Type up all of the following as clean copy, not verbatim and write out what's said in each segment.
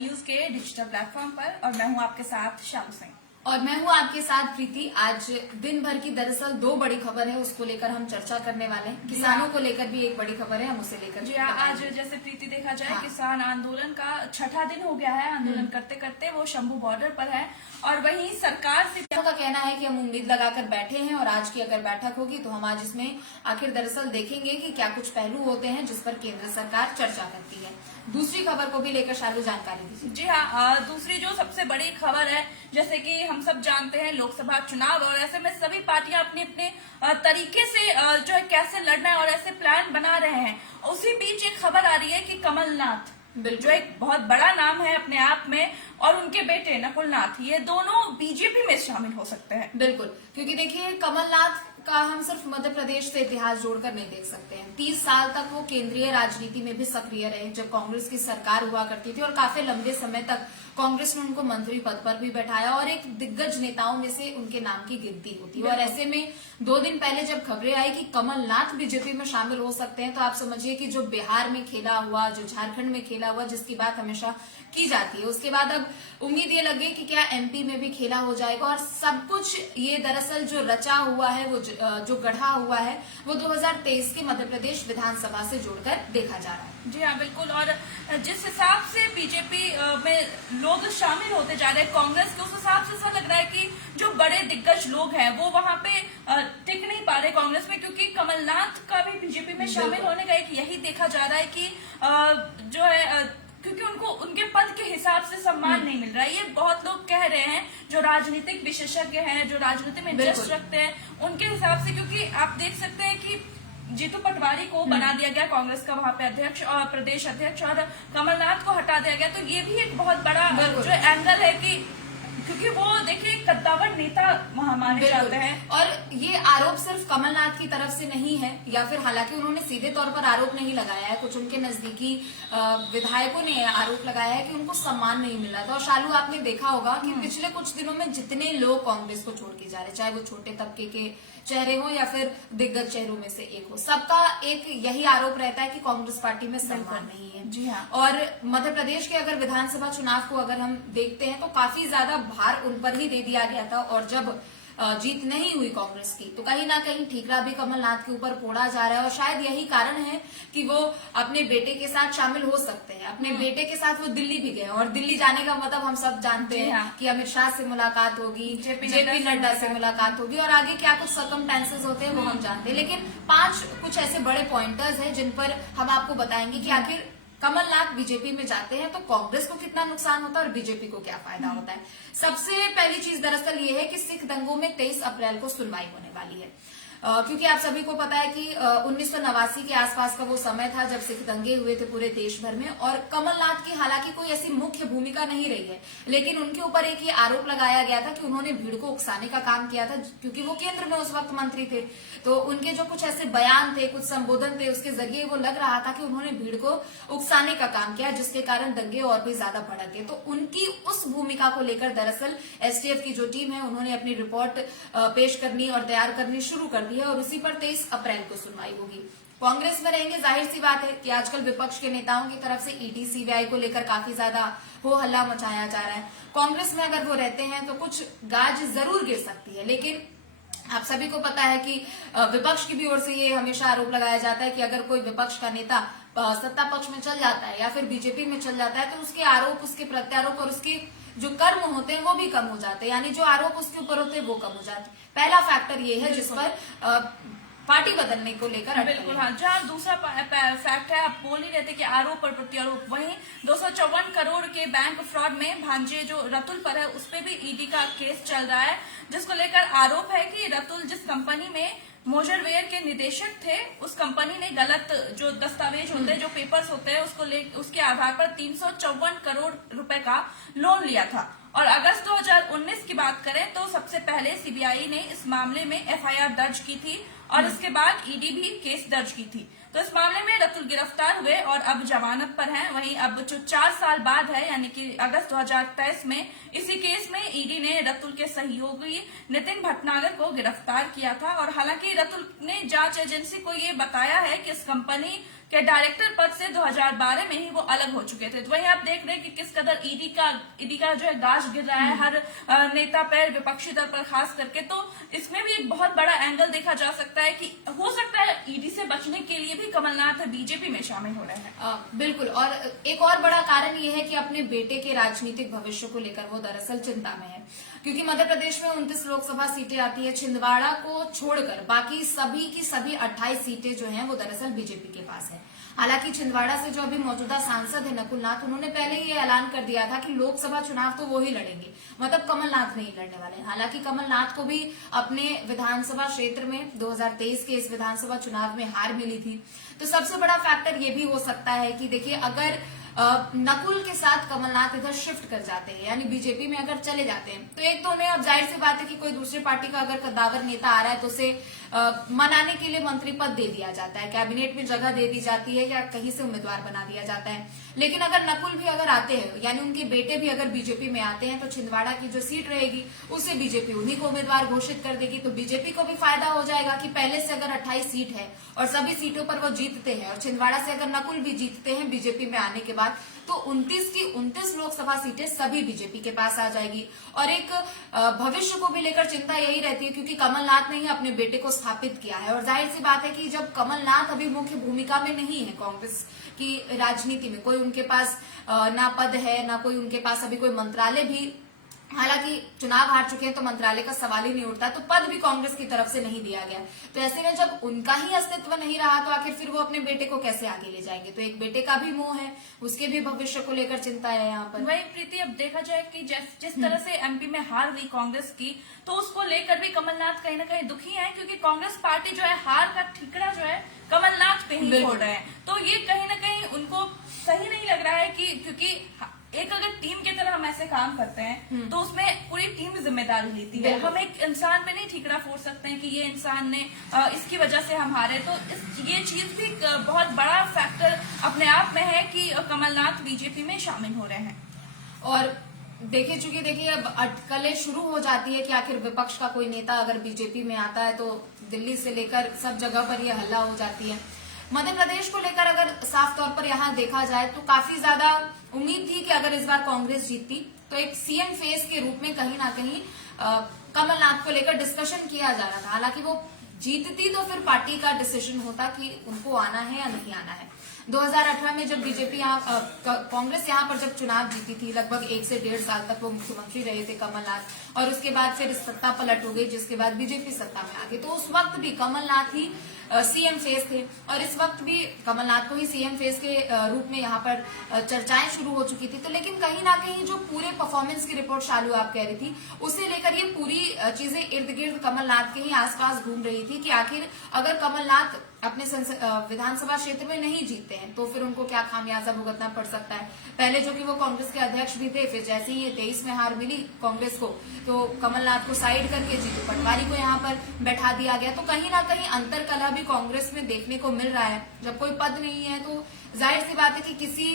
News के digital platform पर और मैं हूं आपके साथ शालू सिंह और मैं हूं आपके साथ प्रीति। आज दिन भर की दरअसल दो बड़ी खबर है, उसको लेकर हम चर्चा करने वाले हैं। किसानों को लेकर भी एक बड़ी खबर है, हम उसे लेकर जी हाँ। आज जैसे प्रीति देखा जाए, हाँ। किसान आंदोलन का छठा दिन हो गया है। आंदोलन करते करते वो शंभू बॉर्डर पर है और वहीं सरकार से का कहना है कि हम उम्मीद लगाकर बैठे हैं और आज की अगर बैठक होगी तो हम आज इसमें आखिर दरअसल देखेंगे कि क्या कुछ पहलू होते हैं जिस पर केंद्र सरकार चर्चा करती है। दूसरी खबर को भी लेकर शालू जानकारी दीजिए। जी हाँ, दूसरी जो सबसे बड़ी खबर है, जैसे कि हम सब जानते हैं लोकसभा चुनाव और ऐसे में सभी पार्टियां अपने अपने तरीके से जो है कैसे लड़ना है और ऐसे प्लान बना रहे हैं। उसी बीच एक खबर आ रही है कि कमलनाथ जो एक बहुत बड़ा नाम है अपने आप में और उनके बेटे नकुलनाथ, ये दोनों बीजेपी में शामिल हो सकते हैं। बिल्कुल, क्योंकि देखिए कमलनाथ का हम सिर्फ मध्य प्रदेश से इतिहास जोड़कर नहीं देख सकते हैं। 30 साल तक वो केंद्रीय राजनीति में भी सक्रिय रहे जब कांग्रेस की सरकार हुआ करती थी और काफी लंबे समय तक कांग्रेस ने उनको मंत्री पद पर भी बैठाया और एक दिग्गज नेताओं में से उनके नाम की गिनती होती है। और ऐसे में 2 दिन पहले जब खबरें आई कि कमलनाथ बीजेपी में शामिल हो सकते हैं, तो आप समझिए कि जो बिहार में खेला हुआ, जो झारखंड में खेला हुआ, जिसकी बात हमेशा की जाती है, उसके बाद अब उम्मीद ये लगे कि क्या एमपी में भी खेला हो जाएगा। और सब कुछ ये दरअसल जो रचा हुआ है, वो जो गढ़ा हुआ है, वो 2023 के मध्य प्रदेश विधानसभा से जोड़कर देखा जा रहा है। जी हाँ, बिल्कुल। और जिस हिसाब से बीजेपी में लोग शामिल होते जा रहे हैं कांग्रेस के, उस हिसाब से ऐसा लग रहा है कि जो बड़े दिग्गज लोग हैं वो वहां पे टिक नहीं पा रहे कांग्रेस में, क्योंकि कमलनाथ का भी बीजेपी में शामिल होने का एक यही देखा जा रहा है कि जो है क्योंकि उनको उनके पद के हिसाब से सम्मान नहीं मिल रहा है। ये बहुत लोग कह रहे हैं, जो राजनीतिक विशेषज्ञ हैं, जो राजनीति में इंटरेस्ट रखते हैं, उनके हिसाब से। क्योंकि आप देख सकते हैं कि जीतू पटवारी को बना दिया गया कांग्रेस का वहां पे अध्यक्ष और प्रदेश अध्यक्ष, और कमलनाथ को हटा दिया गया, तो ये भी एक बहुत बड़ा जो एंगल है कि क्योंकि वो देखिए कद्दावर नेता वहां माने जाते हैं। और ये आरोप सिर्फ कमलनाथ की तरफ से नहीं है, या फिर हालांकि उन्होंने सीधे तौर पर आरोप नहीं लगाया है, कुछ उनके नजदीकी विधायकों ने आरोप लगाया है कि उनको सम्मान नहीं मिल रहा था। और शालू, आपने देखा होगा कि पिछले कुछ दिनों में जितने लोग कांग्रेस को छोड़ के जा रहे, चाहे वो छोटे तबके के चेहरे हो या फिर दिग्गज चेहरों में से एक हो, सबका एक यही आरोप रहता है कि कांग्रेस पार्टी में सम्मान नहीं है। जी हाँ। और मध्य प्रदेश के अगर विधानसभा चुनाव को अगर हम देखते हैं तो काफी ज्यादा भार उन पर ही दे दिया गया था, और जब जीत नहीं हुई कांग्रेस की तो कहीं ना कहीं ठीकरा भी कमलनाथ के ऊपर फोड़ा जा रहा है। और शायद यही कारण है कि वो अपने बेटे के साथ शामिल हो सकते हैं। अपने बेटे के साथ वो दिल्ली भी गए, और दिल्ली जाने का मतलब हम सब जानते हैं कि अमित शाह से मुलाकात होगी, जेपी नड्डा से मुलाकात होगी, और आगे क्या कुछ सर्कमस्टेंसेस होते हैं वो हम जानते हैं। लेकिन 5 कुछ ऐसे बड़े पॉइंटर्स हैं जिन पर हम आपको बताएंगे कि आखिर कमलनाथ बीजेपी में जाते हैं तो कांग्रेस को कितना नुकसान होता है और बीजेपी को क्या फायदा होता है। सबसे पहली चीज दरअसल ये है कि सिख दंगों में 23 अप्रैल को सुनवाई होने वाली है। क्योंकि आप सभी को पता है कि 1989 के आसपास का वो समय था जब सिख दंगे हुए थे पूरे देश भर में, और कमलनाथ की हालांकि कोई ऐसी मुख्य भूमिका नहीं रही है, लेकिन उनके ऊपर एक ये आरोप लगाया गया था कि उन्होंने भीड़ को उकसाने का काम किया था, क्योंकि वो केंद्र में उस वक्त मंत्री थे। तो उनके जो कुछ ऐसे बयान थे, कुछ संबोधन थे, उसके जरिए वो लग रहा था कि उन्होंने भीड़ को उकसाने का काम किया, जिसके कारण दंगे और भी ज्यादा भड़क गए। तो उनकी उस भूमिका को लेकर दरअसल एसटीएफ की जो टीम है उन्होंने अपनी रिपोर्ट पेश करनी और तैयार करनी शुरू कर दी है, और उसी पर 23 अप्रैल को सुनवाई होगी। कांग्रेस में रहेंगे, जाहिर सी बात है कि आजकल विपक्ष के नेताओं की तरफ से ईडी सीबीआई को लेकर काफी ज्यादा हो हल्ला मचाया जा रहा है। कांग्रेस में अगर वो रहते हैं तो कुछ गाज जरूर गिर सकती है, लेकिन आप सभी को पता है कि विपक्ष की भी ओर से ये हमेशा आरोप लगाया जाता है कि अगर कोई विपक्ष का नेता सत्ता पक्ष में चल जाता है या फिर बीजेपी में चल जाता है तो उसके आरोप, उसके प्रत्यारोप और उसके जो कर्म होते हैं वो भी कम हो जाते हैं, यानी जो आरोप उसके ऊपर होते हैं वो कम हो जाते हैं। पहला फैक्टर ये है जिस पर पार्टी बदलने को लेकर। बिल्कुल हाँ। जहाँ दूसरा फैक्ट है, आप बोल ही रहते कि आरोप और प्रत्यारोप, वहीं 254 करोड़ के बैंक फ्रॉड में भांजे जो रतुल पर है उस पर भी ईडी का केस चल रहा है, जिसको लेकर आरोप है कि रतुल जिस कंपनी में मोजरवेयर के निदेशक थे, उस कंपनी ने गलत जो दस्तावेज होते हैं, जो पेपर्स होते हैं, उसके आधार पर 354 करोड़ रुपए का लोन लिया था। और अगस्त 2019 की बात करें तो सबसे पहले सीबीआई ने इस मामले में एफआईआर दर्ज की थी और इसके बाद ईडी भी केस दर्ज की थी। तो इस मामले में रतुल गिरफ्तार हुए और अब जमानत पर हैं। वहीं अब जो 4 साल बाद है, यानी कि अगस्त 2023 में इसी केस में ईडी ने रतुल के सहयोगी नितिन भटनागर को गिरफ्तार किया था। और हालांकि रतुल ने जांच एजेंसी को ये बताया है कि इस कंपनी कि डायरेक्टर पद से 2012 में ही वो अलग हो चुके थे। तो वहीं आप देख रहे हैं कि किस कदर ईडी का जो है गाज गिर रहा है हर नेता पर, विपक्षी दल पर खास करके। तो इसमें भी एक बहुत बड़ा एंगल देखा जा सकता है कि हो सकता है ईडी से बचने के लिए भी कमलनाथ बीजेपी में शामिल हो रहे हैं। बिल्कुल। और एक और बड़ा कारण ये है कि अपने बेटे के राजनीतिक भविष्य को लेकर वो दरअसल चिंता में है, क्योंकि मध्य प्रदेश में 29 लोकसभा सीटें आती है। छिंदवाड़ा को छोड़कर बाकी सभी की सभी 28 सीटें जो हैं वो दरअसल बीजेपी के पास है। हालांकि छिंदवाड़ा से जो अभी मौजूदा सांसद है नकुल नाथ, उन्होंने पहले ही ऐलान कर दिया था कि लोकसभा चुनाव तो वो ही लड़ेंगे, मतलब कमलनाथ नहीं लड़ने वाले। हालांकि कमलनाथ को भी अपने विधानसभा क्षेत्र में 2023 के इस विधानसभा चुनाव में हार मिली थी। तो सबसे बड़ा फैक्टर ये भी हो सकता है कि देखिए, अगर नकुल के साथ कमलनाथ इधर शिफ्ट कर जाते हैं, यानी बीजेपी में अगर चले जाते हैं, तो एक तो उन्हें अब जाहिर सी बात है कि कोई दूसरी पार्टी का अगर कद्दावर नेता आ रहा है तो उसे मनाने के लिए मंत्री पद दे दिया जाता है, कैबिनेट में जगह दे दी जाती है, या कहीं से उम्मीदवार बना दिया जाता है। लेकिन अगर नकुल भी अगर आते हैं, यानी उनके बेटे भी अगर बीजेपी में आते हैं, तो छिंदवाड़ा की जो सीट रहेगी उसे बीजेपी उन्हीं को उम्मीदवार घोषित कर देगी। तो बीजेपी को भी फायदा हो जाएगा कि पहले से अगर 28 सीट है और सभी सीटों पर वो जीतते हैं, और छिंदवाड़ा से अगर नकुल भी जीतते हैं बीजेपी में आने के बाद, तो 29 की 29 लोकसभा सीटें सभी बीजेपी के पास आ जाएगी। और एक भविष्य को भी लेकर चिंता यही रहती है, क्योंकि कमलनाथ ने ही अपने बेटे को स्थापित किया है। और जाहिर सी बात है कि जब कमलनाथ अभी मुख्य भूमिका में नहीं है कांग्रेस की राजनीति में, कोई उनके पास ना पद है, ना कोई उनके पास अभी कोई मंत्रालय भी, हालांकि चुनाव हार चुके हैं तो मंत्रालय का सवाल ही नहीं उठता, तो पद भी कांग्रेस की तरफ से नहीं दिया गया। तो ऐसे में जब उनका ही अस्तित्व नहीं रहा, तो आखिर फिर वो अपने बेटे को कैसे आगे ले जाएंगे। तो एक बेटे का भी मोह है, उसके भी भविष्य को लेकर चिंता है यहाँ पर। वही प्रीति, अब देखा जाए कि जिस तरह से एमपी में हार हुई कांग्रेस की, तो उसको लेकर भी कमलनाथ कहीं ना कहीं दुखी है, क्योंकि कांग्रेस पार्टी जो है हार का ठिकरा जो है कमलनाथ पे ही फोड़ रहे हैं। तो ये कहीं ना कहीं उनको सही नहीं लग रहा है कि, क्योंकि एक अगर टीम की तरह हम ऐसे काम करते हैं तो उसमें पूरी टीम जिम्मेदारी लेती है। हम एक इंसान पे नहीं ठीकरा फोड़ सकते हैं कि ये इंसान ने इसकी वजह से हम हारे। तो ये चीज भी बहुत बड़ा फैक्टर अपने आप में है कि कमलनाथ बीजेपी में शामिल हो रहे हैं। और देखिए अब अटकलें शुरू हो जाती है कि आखिर विपक्ष का कोई नेता अगर बीजेपी में आता है तो दिल्ली से लेकर सब जगह पर ये हल्ला हो जाती है। मध्य प्रदेश को लेकर अगर साफ तौर पर यहाँ देखा जाए तो काफी ज्यादा उम्मीद थी कि अगर इस बार कांग्रेस जीतती तो एक सीएम फेस के रूप में कहीं ना कहीं कमलनाथ को लेकर डिस्कशन किया जा रहा था। हालांकि वो जीतती तो फिर पार्टी का डिसीजन होता कि उनको आना है या नहीं आना है। 2018 में जब बीजेपी कांग्रेस यहाँ पर जब चुनाव जीती थी, लगभग 1 से 1.5 साल तक वो मुख्यमंत्री रहे थे कमलनाथ, और उसके बाद फिर सत्ता पलट हो गई, जिसके बाद बीजेपी सत्ता में आ गई। तो उस वक्त भी कमलनाथ ही सीएम फेस थे, और इस वक्त भी कमलनाथ को ही सीएम फेस के रूप में यहाँ पर चर्चाएं शुरू हो चुकी थी। तो लेकिन कहीं ना कहीं जो पूरे परफॉर्मेंस की रिपोर्ट शालू आप कह रही थी, उसे लेकर ये पूरी चीजें इर्द गिर्द कमलनाथ के ही आसपास घूम रही थी कि आखिर अगर कमलनाथ अपने विधानसभा क्षेत्र में नहीं जीतते हैं तो फिर उनको क्या खामियाजा भुगतना पड़ सकता है। पहले जो कि वो कांग्रेस के अध्यक्ष भी थे, फिर जैसे ही ये 23 में हार मिली कांग्रेस को, तो कमलनाथ को साइड करके जीतू पटवारी को यहाँ पर बैठा दिया गया। तो कहीं ना कहीं अंतरकलह भी कांग्रेस में देखने को मिल रहा है। जब कोई पद नहीं है तो जाहिर सी बात है कि किसी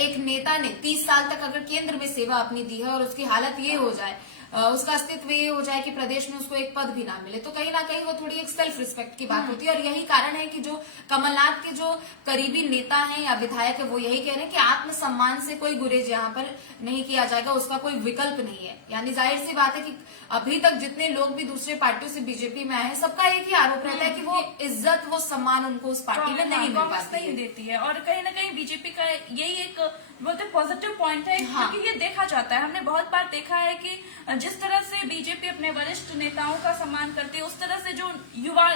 एक नेता ने 30 साल तक अगर केंद्र में सेवा अपनी दी है और उसकी हालत ये हो जाए, उसका अस्तित्व ये हो जाए कि प्रदेश में उसको एक पद भी ना मिले, तो कहीं ना कहीं वो थोड़ी एक सेल्फ रिस्पेक्ट की बात होती है। और यही कारण है कि जो कमलनाथ के जो करीबी नेता हैं या विधायक है वो यही कह रहे हैं कि आत्मसम्मान से कोई गुरेज यहाँ पर नहीं किया जाएगा, उसका कोई विकल्प नहीं है। यानी जाहिर सी बात है कि अभी तक जितने लोग भी दूसरे पार्टियों से बीजेपी में आए हैं, सबका एक ही आरोप रहता है कि वो इज्जत, वो सम्मान उनको उस पार्टी में नहीं मिल पाती नहीं देती है। और कहीं ना कहीं बीजेपी का यही एक बोलते पॉजिटिव पॉइंट है, क्योंकि ये देखा जाता है, हमने बहुत बार देखा है कि जिस तरह से बीजेपी अपने वरिष्ठ नेताओं का सम्मान करती है, उस तरह से जो युवा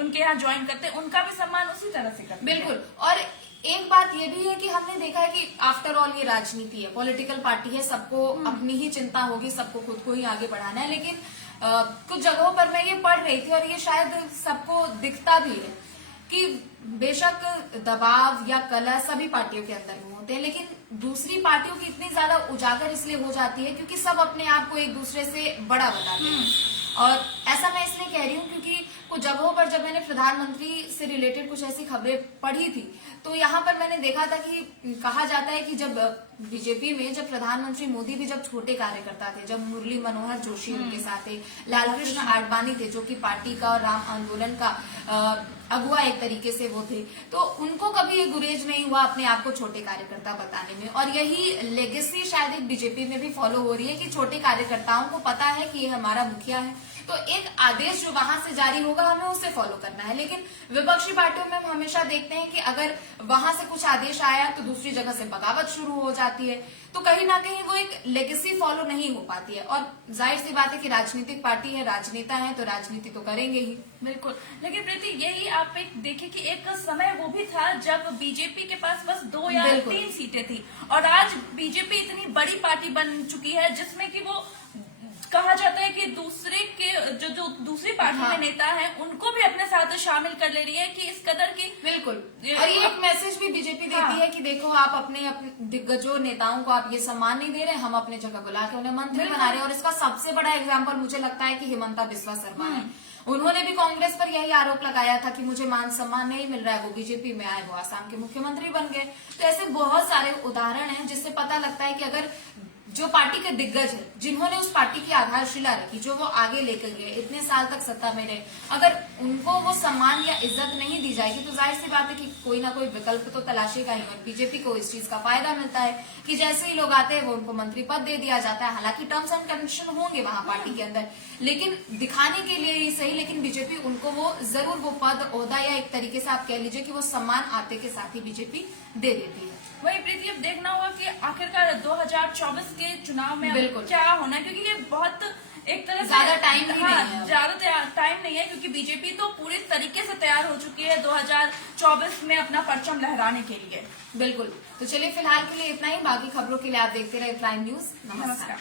उनके यहाँ ज्वाइन करते हैं उनका भी सम्मान उसी तरह से करते हैं। बिल्कुल। और एक बात ये भी है कि हमने देखा है कि आफ्टर ऑल ये राजनीति है, पॉलिटिकल पार्टी है, सबको अपनी ही चिंता होगी, सबको खुद को ही आगे बढ़ाना है। लेकिन कुछ जगहों पर मैं ये पढ़ रही थी और ये शायद सबको दिखता भी है कि बेशक दबाव या कलह सभी पार्टियों के अंदर में होते हैं, लेकिन दूसरी पार्टियों की इतनी ज्यादा उजागर इसलिए हो जाती है क्योंकि सब अपने आप को एक दूसरे से बड़ा बताते हैं। और ऐसा मैं इसलिए कह रही हूँ क्योंकि कुछ जगहों पर जब मैंने प्रधानमंत्री से रिलेटेड कुछ ऐसी खबरें पढ़ी थी, तो यहाँ पर मैंने देखा था कि कहा जाता है कि जब बीजेपी में जब प्रधानमंत्री मोदी भी जब छोटे कार्यकर्ता थे, जब मुरली मनोहर जोशी उनके साथ थे, लालकृष्ण आडवाणी थे जो कि पार्टी का और राम आंदोलन का अगुआ एक तरीके से वो थे, तो उनको कभी ये गुरेज नहीं हुआ अपने आप को छोटे कार्यकर्ता बताने में। और यही लेगेसी शायद एक बीजेपी में भी फॉलो हो रही है कि छोटे कार्यकर्ताओं को पता है कि ये हमारा मुखिया है, तो एक आदेश जो वहां से जारी होगा हमें उसे फॉलो करना है। लेकिन विपक्षी पार्टियों में हम हमेशा देखते हैं कि अगर वहां से कुछ आदेश आया तो दूसरी जगह से बगावत शुरू हो जाती है, तो कहीं ना कहीं वो एक लेगेसी फॉलो नहीं हो पाती है। और जाहिर सी बात है कि राजनीतिक पार्टी है, राजनेता है, तो राजनीति तो करेंगे ही। बिल्कुल, लेकिन प्रीति यही आप एक देखें कि एक समय वो भी था जब बीजेपी के पास बस 2 या 3 सीटें थी, और आज बीजेपी इतनी बड़ी पार्टी बन चुकी है जिसमें कि वो कहा जाता है कि दूसरे के जो दूसरी पार्टी में नेता हैं उनको भी अपने साथ शामिल कर ले रही है कि इस कदर की। बिल्कुल, और ये एक मैसेज भी बीजेपी देती है कि देखो आप अपने दिग्गजों नेताओं को आप ये सम्मान नहीं दे रहे, हम अपने जगह बुला के उन्हें मंत्री बना रहे हैं। और इसका सबसे बड़ा एग्जाम्पल मुझे लगता है कि हिमंता बिस्वा शर्मा है। उन्होंने भी कांग्रेस पर यही आरोप लगाया था कि मुझे मान सम्मान नहीं मिल रहा है, वो बीजेपी में आए, वो आसाम के मुख्यमंत्री बन गए। तो ऐसे बहुत सारे उदाहरण हैं जिससे पता लगता है कि अगर जो पार्टी के दिग्गज है, जिन्होंने उस पार्टी की आधारशिला रखी, जो वो आगे लेकर गए, इतने साल तक सत्ता में रहे, अगर उनको वो सम्मान या इज्जत नहीं दी जाएगी तो जाहिर सी बात है कि कोई ना कोई विकल्प तो तलाशेगा ही। और बीजेपी को इस चीज का फायदा मिलता है कि जैसे ही लोग आते हैं वो उनको मंत्री पद दे दिया जाता है। हालांकि टर्म्स एंड कंडीशन होंगे वहां पार्टी के अंदर, लेकिन दिखाने के लिए ही सही, लेकिन बीजेपी उनको वो जरूर वो पद, ओहदा या एक तरीके से आप कह लीजिए कि वो सम्मान आते के साथ ही बीजेपी दे देती है। वही प्रीति अब देखना होगा कि आखिरकार 2024 के चुनाव में बिल्कुल क्या होना है, क्योंकि ये बहुत एक तरह से ज्यादा टाइम नहीं है, ज्यादा टाइम नहीं है, क्योंकि बीजेपी तो पूरी तरीके से तैयार हो चुकी है 2024 में अपना परचम लहराने के लिए। बिल्कुल, तो चलिए फिलहाल के लिए इतना ही। बाकी खबरों के लिए आप देखते रहे प्राइम न्यूज। नमस्कार।